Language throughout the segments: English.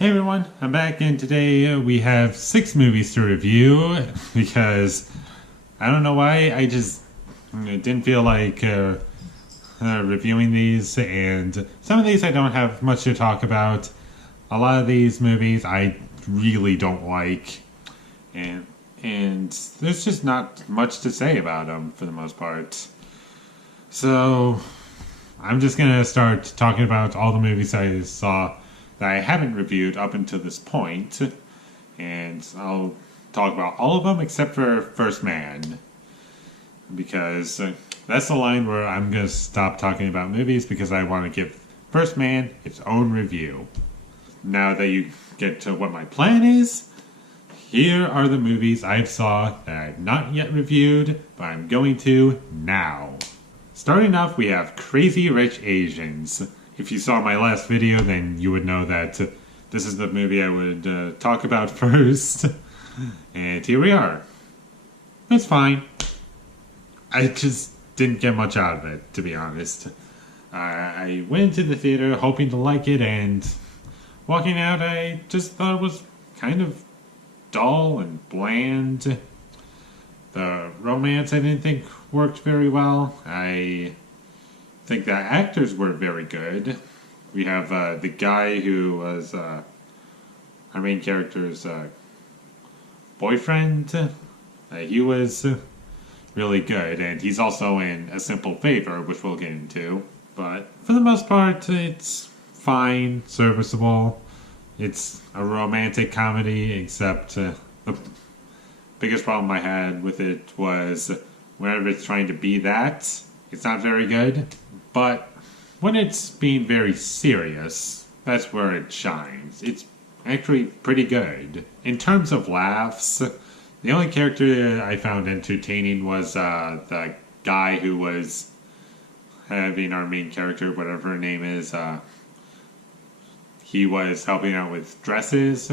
Hey everyone, I'm back and today we have 6 movies to review because I don't know why, I just didn't feel like reviewing these, and some of these I don't have much to talk about. A lot of these movies I really don't like, and there's just not much to say about them for the most part. So I'm just gonna start talking about all the movies I saw that I haven't reviewed up until this point, and I'll talk about all of them except for First Man, because that's the line where I'm going to stop talking about movies because I want to give First Man its own review. Now that you get to what my plan is, here are the movies I saw that I've not yet reviewed, but I'm going to now. Starting off, we have Crazy Rich Asians. If you saw my last video, then you would know that this is the movie I would talk about first. And here we are. It's fine. I just didn't get much out of it, to be honest. I went to the theater hoping to like it, and walking out, I just thought it was kind of dull and bland. The romance I didn't think worked very well. I think the actors were very good. We have the guy who was our main character's boyfriend. He was really good, and he's also in A Simple Favor, which we'll get into. But for the most part, it's fine, serviceable. It's a romantic comedy, except the biggest problem I had with it was whenever it's trying to be that, it's not very good. But when it's being very serious, that's where it shines. It's actually pretty good. In terms of laughs, the only character I found entertaining was the guy who was having our main character, whatever her name is, he was helping out with dresses.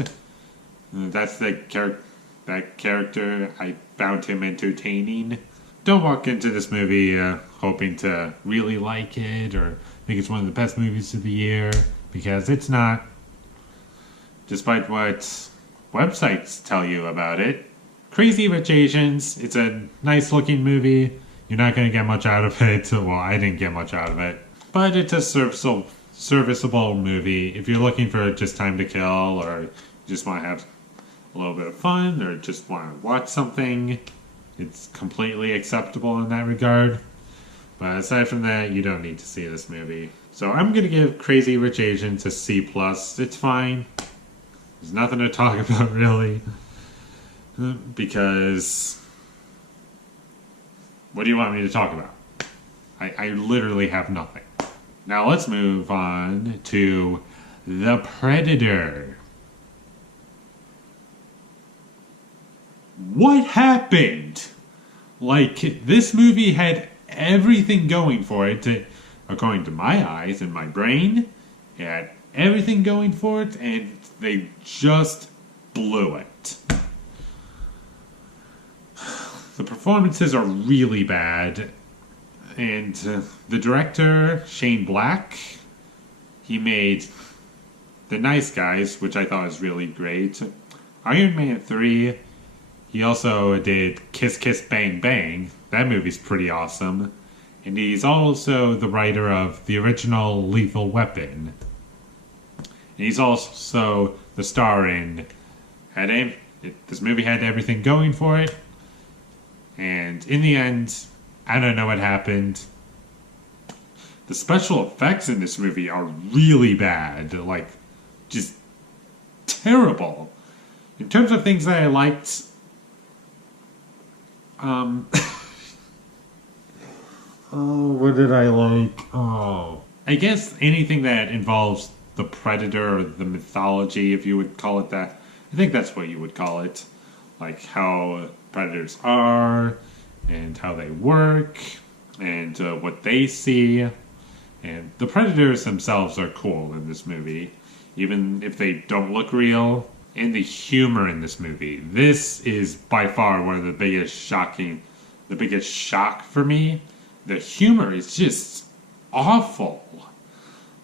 That's that character. I found him entertaining. Don't walk into this movie hoping to really like it or think it's one of the best movies of the year, because it's not. Despite what websites tell you about it. Crazy Rich Asians, it's a nice looking movie. You're not going to get much out of it. Well, I didn't get much out of it. But it's a serviceable movie. If you're looking for just time to kill, or just want to have a little bit of fun, or just want to watch something, it's completely acceptable in that regard. But aside from that, you don't need to see this movie. So I'm going to give Crazy Rich Asians a C+. It's fine. There's nothing to talk about, really. Because what do you want me to talk about? I literally have nothing. Now let's move on to The Predator. What happened? Like, this movie had everything going for it, according to my eyes and my brain. It had everything going for it, and they just blew it. The performances are really bad, and the director, Shane Black, he made The Nice Guys, which I thought was really great. Iron Man 3, he also did Kiss Kiss Bang Bang. That movie's pretty awesome. And he's also the writer of the original Lethal Weapon. And he's also the star in... This movie had everything going for it. And in the end, I don't know what happened. The special effects in this movie are really bad. Like, just terrible. In terms of things that I liked... Oh, what did I like? Oh. I guess anything that involves the Predator or the mythology, if you would call it that. I think that's what you would call it. Like how predators are, and how they work, and what they see. And the predators themselves are cool in this movie, even if they don't look real. And the humor in this movie. This is by far one of the biggest shock for me. The humor is just awful.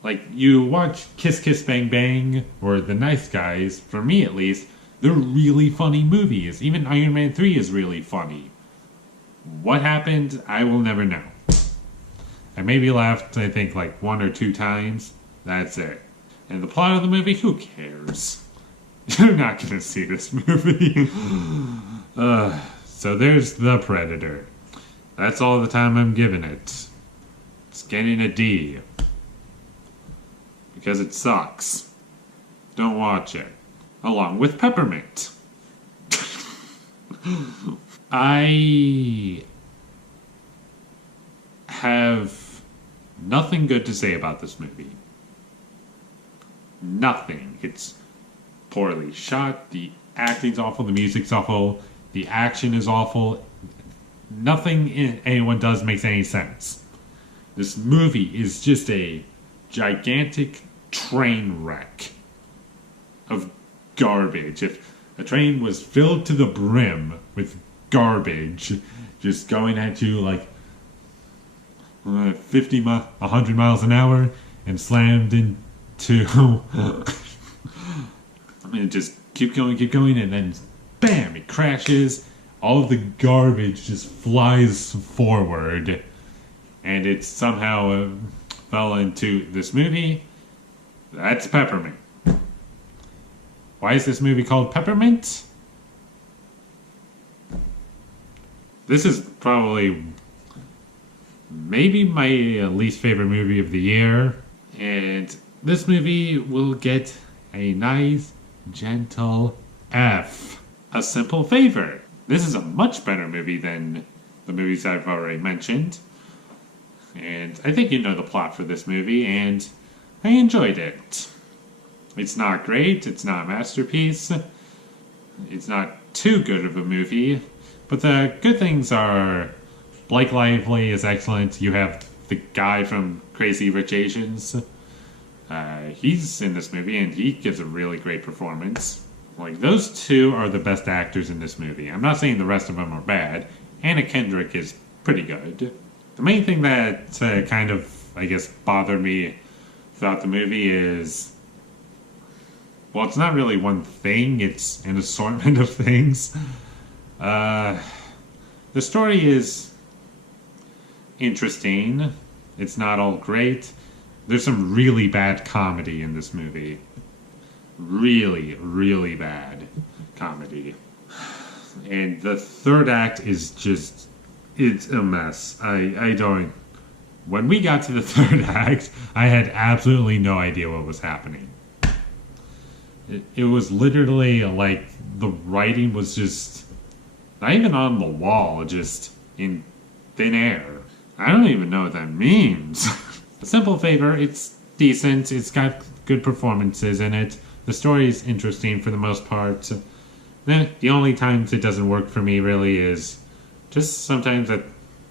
Like, you watch Kiss Kiss Bang Bang or The Nice Guys, for me at least, they're really funny movies. Even Iron Man 3 is really funny. What happened, I will never know. I maybe laughed, I think, like 1 or 2 times. That's it. And the plot of the movie, who cares? You're not gonna see this movie. So there's The Predator. That's all the time I'm giving it. It's getting a D. Because it sucks. Don't watch it. Along with Peppermint. I have nothing good to say about this movie. Nothing. It's poorly shot, the acting's awful, the music's awful, the action is awful. Nothing anyone does makes any sense. This movie is just a gigantic train wreck of garbage. If a train was filled to the brim with garbage, just going at you like 100 miles an hour and slammed into I mean, just keep going, and then bam, it crashes. All of the garbage just flies forward, and it somehow fell into this movie. That's Peppermint. Why is this movie called Peppermint? This is probably maybe my least favorite movie of the year, and this movie will get a nice, gentle F. A Simple Favor. This is a much better movie than the movies I've already mentioned. And I think you know the plot for this movie, and I enjoyed it. It's not great, it's not a masterpiece, it's not too good of a movie, but the good things are Blake Lively is excellent. You have the guy from Crazy Rich Asians. He's in this movie, and he gives a really great performance. Like, those two are the best actors in this movie. I'm not saying the rest of them are bad. Anna Kendrick is pretty good. The main thing that kind of, I guess, bothered me throughout the movie is... well, it's not really one thing. It's an assortment of things. The story is interesting. It's not all great. There's some really bad comedy in this movie. Really, really bad comedy. And the third act is just... it's a mess. I don't... when we got to the third act, I had absolutely no idea what was happening. It was literally like the writing was just not even on the wall, just in thin air. I don't even know what that means. A Simple Favor, it's decent. It's got good performances in it. The story is interesting for the most part. The only times it doesn't work for me really is just sometimes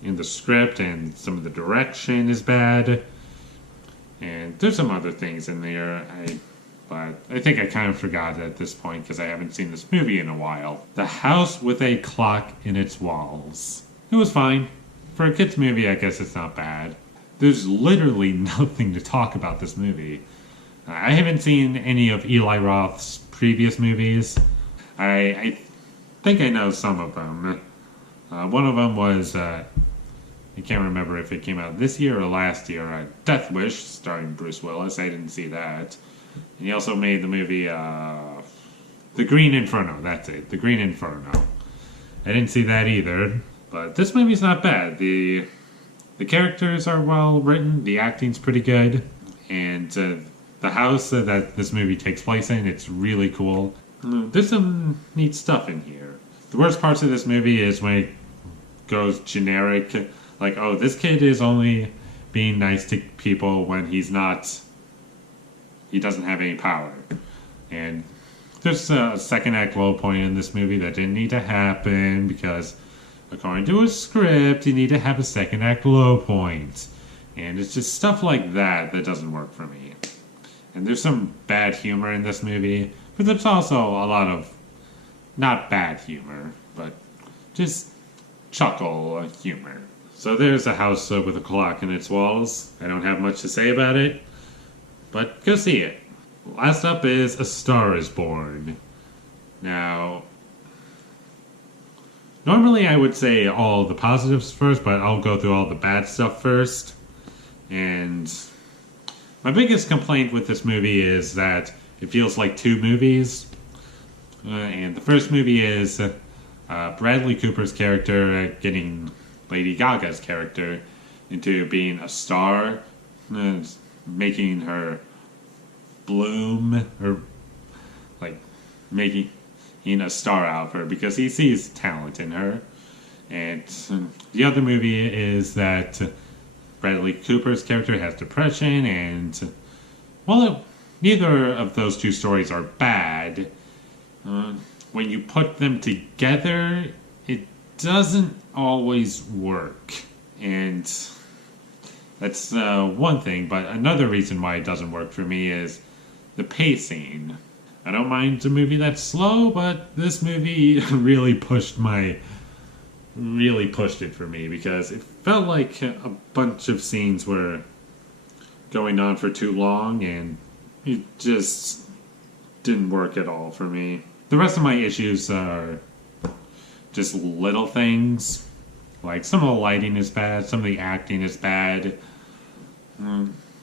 in the script, and some of the direction is bad. And there's some other things in there. But I think I kind of forgot at this point because I haven't seen this movie in a while. The House with a Clock in Its Walls. It was fine. For a kid's movie, I guess it's not bad. There's literally nothing to talk about this movie. I haven't seen any of Eli Roth's previous movies. I think I know some of them. One of them was, I can't remember if it came out this year or last year, Death Wish, starring Bruce Willis. I didn't see that. And he also made the movie, The Green Inferno. That's it, The Green Inferno. I didn't see that either. But this movie's not bad. The characters are well written. The acting's pretty good. And the house that this movie takes place in, it's really cool. There's some neat stuff in here. The worst parts of this movie is when it goes generic. Like, oh, this kid is only being nice to people when he doesn't have any power. And there's a second act low point in this movie that didn't need to happen because according to a script, you need to have a second act low point. And it's just stuff like that that doesn't work for me. And there's some bad humor in this movie, but there's also a lot of not bad humor, but just chuckle humor. So there's a house with a clock in its walls. I don't have much to say about it. But go see it. Last up is A Star is Born. Now, normally I would say all the positives first, but I'll go through all the bad stuff first. And my biggest complaint with this movie is that it feels like two movies. And the first movie is Bradley Cooper's character getting Lady Gaga's character into being a star, making her bloom, or like making a star out of her because he sees talent in her. And the other movie is that Bradley Cooper's character has depression, and well, neither of those two stories are bad. When you put them together, it doesn't always work. And that's one thing, but another reason why it doesn't work for me is the pacing. I don't mind a movie that's slow, but this movie really pushed it for me because it felt like a bunch of scenes were going on for too long, and it just didn't work at all for me. The rest of my issues are just little things. Like, some of the lighting is bad, some of the acting is bad.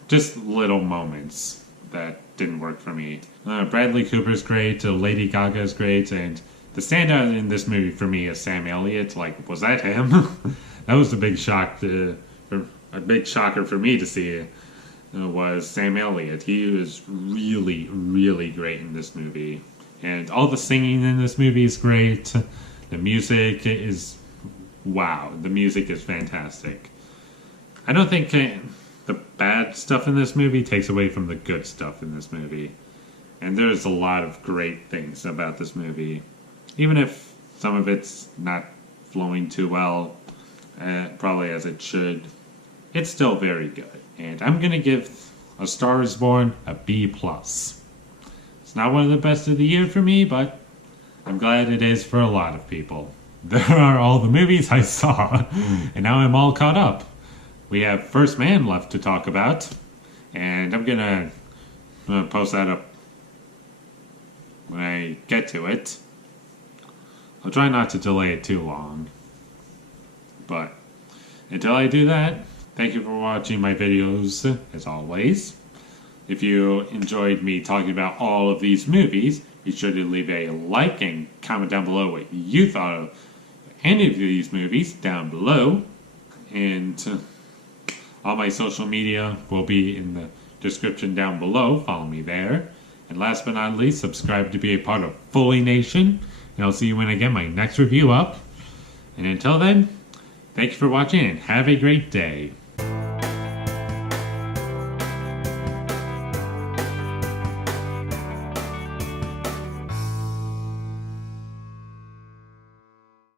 Just little moments that didn't work for me. Bradley Cooper's great, Lady Gaga's great, and the standout in this movie for me is Sam Elliott. Like, was that him? That was a big shock, a big shocker for me to see. Was Sam Elliott. He was really, really great in this movie. And all the singing in this movie is great. The music is, wow, the music is fantastic. I don't think the bad stuff in this movie takes away from the good stuff in this movie. And there's a lot of great things about this movie. Even if some of it's not flowing too well, probably as it should, it's still very good. And I'm going to give A Star is Born a B+. It's not one of the best of the year for me, but I'm glad it is for a lot of people. There are all the movies I saw, and now I'm all caught up. We have First Man left to talk about, and I'm going to post that up when I get to it. I'll try not to delay it too long. But until I do that, thank you for watching my videos, as always. If you enjoyed me talking about all of these movies, be sure to leave a like and comment down below what you thought of any of these movies down below. And all my social media will be in the description down below. Follow me there. And last but not least, subscribe to be a part of Foley Nation. And I'll see you when I get my next review up. And until then, thank you for watching and have a great day.